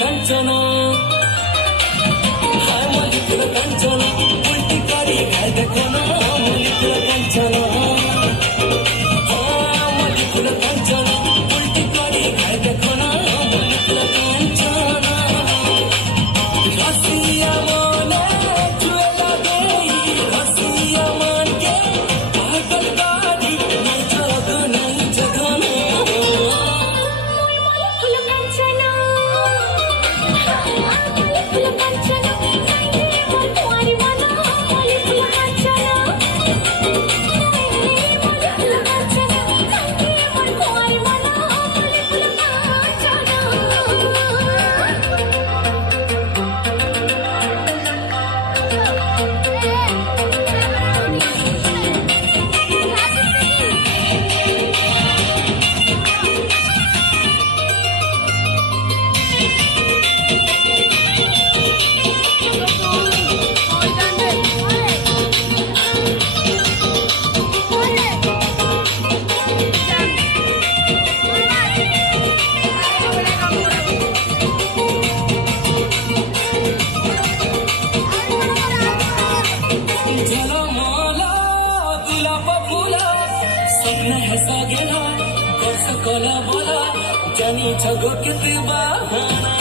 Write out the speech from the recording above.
কাঞ্চনা হায় molecule Kanchana উল্টি করে খাই দেখো না মলিকুল কাঞ্চনা মলিকুল কাঞ্চনা উল্টি করে খাই দেখো না মলিকুল কাঞ্চনা রসিয়া মনে চুয়েলা দেই রসিয়া মনকে পাগল গাড়ি নাই জগনা মলিকুল কাঞ্চনা মলিকুল কাঞ্চনা নাইরে মোর কুয়ারি বানা মলিকুল কাঞ্চনা মলিকুল কাঞ্চনা নাইরে মোর কুয়ারি বানা মলিকুল কাঞ্চনা झलमला गुलाब फुला स्वप्न हसा गेला कस कला बोला जानी छगो किती बहाना